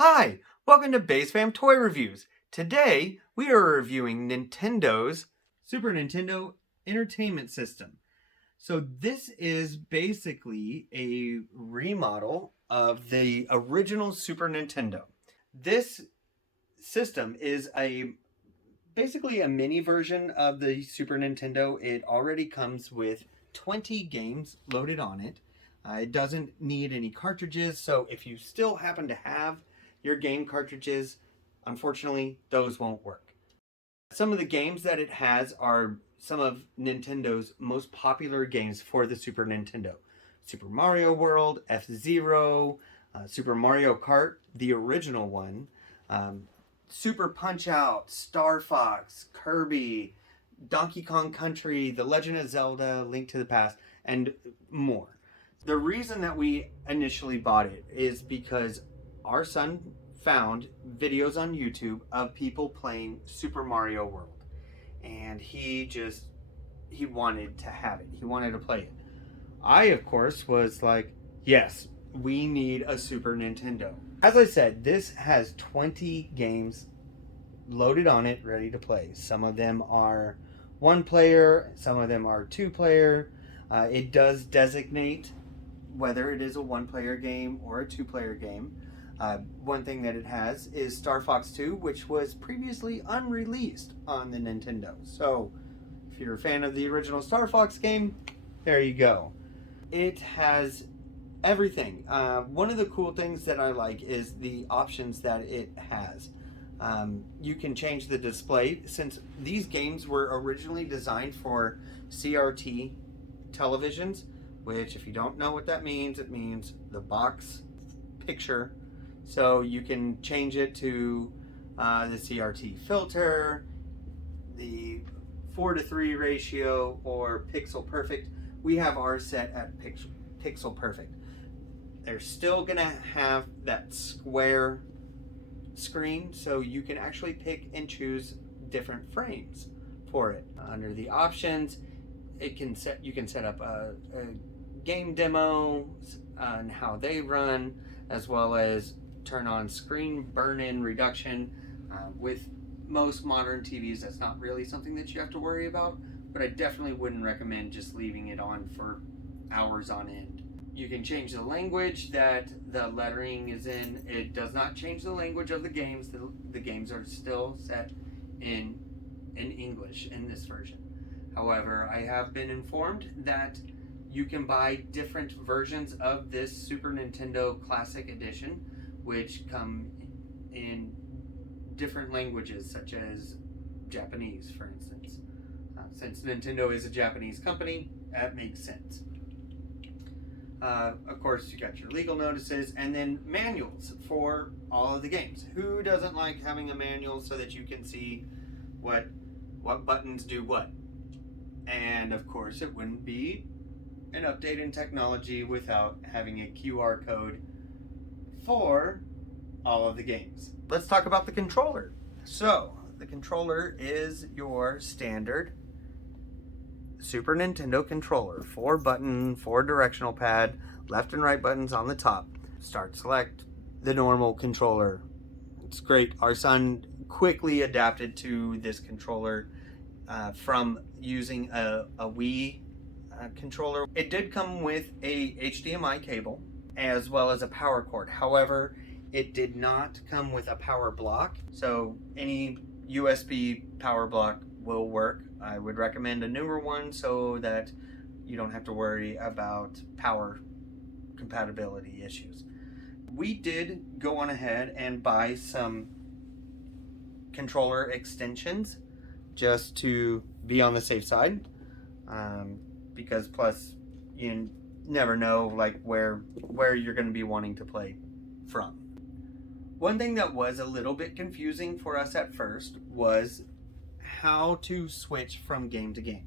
Hi, welcome to BaseFam Toy Reviews. Today, we are reviewing Nintendo's Super Nintendo Entertainment System. So this is basically a remodel of the original Super Nintendo. This system is basically a mini version of the Super Nintendo. It already comes with 20 games loaded on it. It doesn't need any cartridges, so if you still happen to have your game cartridges, unfortunately, those won't work. Some of the games that it has are some of Nintendo's most popular games for the Super Nintendo. Super Mario World, F-Zero, Super Mario Kart, the original one, Super Punch-Out, Star Fox, Kirby, Donkey Kong Country, The Legend of Zelda, Link to the Past, and more. The reason that we initially bought it is because our son found videos on YouTube of people playing Super Mario World, and he wanted to have it. He wanted to play it. I, of course, was like, yes, we need a Super Nintendo. As I said, this has 20 games loaded on it, ready to play. Some of them are one player, some of them are two player. It does designate whether it is a one-player game or a two-player game. One thing that it has is Star Fox 2, which was previously unreleased on the Nintendo. So, if you're a fan of the original Star Fox game, there you go. It has everything. One of the cool things that I like is the options that it has. You can change the display. Since these games were originally designed for CRT televisions, which, if you don't know what that means, it means the box picture. So you can change it to the CRT filter, the 4:3 ratio, or pixel perfect. We have ours set at pixel perfect. They're still gonna have that square screen, so you can actually pick and choose different frames for it. Under the options, you can set up a game demo and how they run, as well as turn on screen burn-in reduction. With most modern TVs, that's not really something that you have to worry about, but I definitely wouldn't recommend just leaving it on for hours on end. You can change the language that the lettering is in. It does not change the language of the games. The games are still set in English in this version. However, I have been informed that you can buy different versions of this Super Nintendo Classic Edition, which come in different languages, such as Japanese, for instance. Since Nintendo is a Japanese company, that makes sense. Of course, you got your legal notices and then manuals for all of the games. Who doesn't like having a manual so that you can see what buttons do what? And of course, it wouldn't be an update in technology without having a QR code for all of the games. Let's talk about the controller. So, the controller is your standard Super Nintendo controller. 4-button, 4-directional pad, left and right buttons on the top. Start, select, the normal controller. It's great. Our son quickly adapted to this controller from using a Wii controller. It did come with a HDMI cable as well as a power cord. However, it did not come with a power block, so any USB power block will work. I would recommend a newer one so that you don't have to worry about power compatibility issues. We did go on ahead and buy some controller extensions just to be on the safe side, because plus you never know like where you're going to be wanting to play from. One thing that was a little bit confusing for us at first was how to switch from game to game.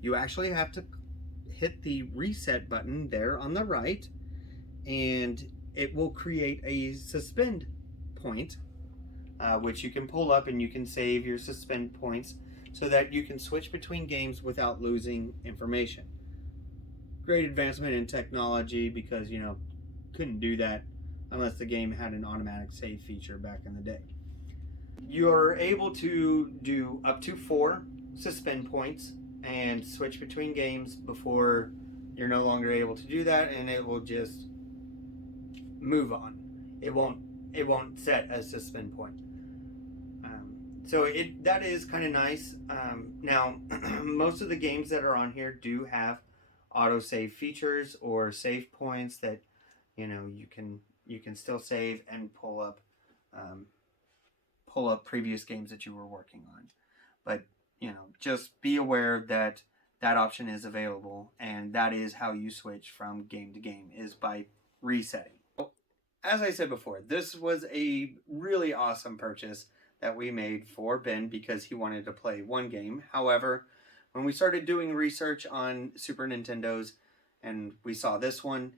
You actually have to hit the reset button there on the right, and it will create a suspend point, which you can pull up and you can save your suspend points so that you can switch between games without losing information. Great advancement in technology, because couldn't do that unless the game had an automatic save feature back in the day. You're able to do up to 4 suspend points and switch between games before you're no longer able to do that, and it will just move on. It won't set a suspend point. So that is kind of nice. Now, most of the games that are on here do have autosave features or save points that you can still save and pull up previous games that you were working on. But just be aware that that option is available, and that is how you switch from game to game, is by resetting. As I said before, this was a really awesome purchase that we made for Ben because he wanted to play one game. However, when we started doing research on Super Nintendos and we saw this one,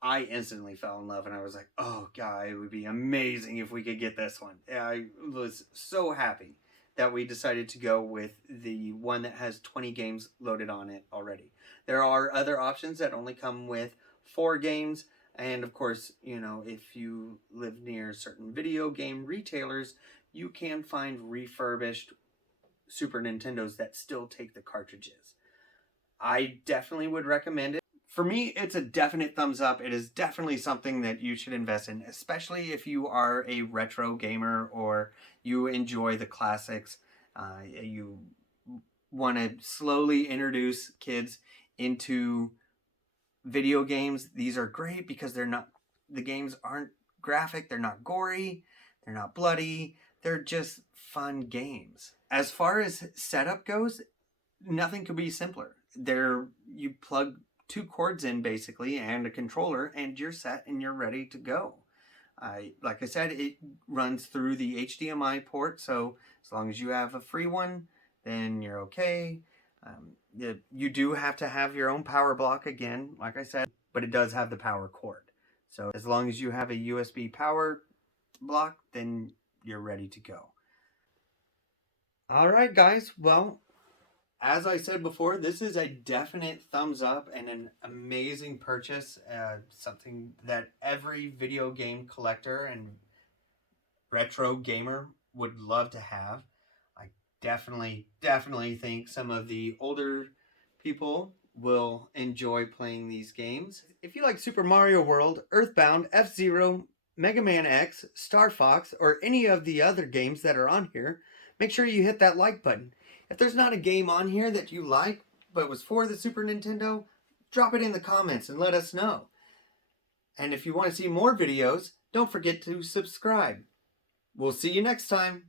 I instantly fell in love, and I was like, oh God, it would be amazing if we could get this one. I was so happy that we decided to go with the one that has 20 games loaded on it already. There are other options that only come with 4 games, and of course, if you live near certain video game retailers, you can find refurbished Super Nintendos that still take the cartridges. I definitely would recommend it. For me, it's a definite thumbs up. It is definitely something that you should invest in, especially if you are a retro gamer or you enjoy the classics. You want to slowly introduce kids into video games. These are great because the games aren't graphic, they're not gory, they're not bloody, they're just fun games. As far as setup goes, nothing could be simpler. You plug 2 cords in basically and a controller, and you're set and you're ready to go. Like I said, it runs through the HDMI port, so as long as you have a free one, then you're okay. You do have to have your own power block again, like I said, but it does have the power cord. So as long as you have a USB power block, then you're ready to go. All right, guys. Well, as I said before, this is a definite thumbs up and an amazing purchase. Something that every video game collector and retro gamer would love to have. I definitely think some of the older people will enjoy playing these games. If you like Super Mario World, Earthbound, F-Zero, Mega Man X, Star Fox, or any of the other games that are on here, make sure you hit that like button. If there's not a game on here that you like, but was for the Super Nintendo, drop it in the comments and let us know. And if you want to see more videos, don't forget to subscribe. We'll see you next time.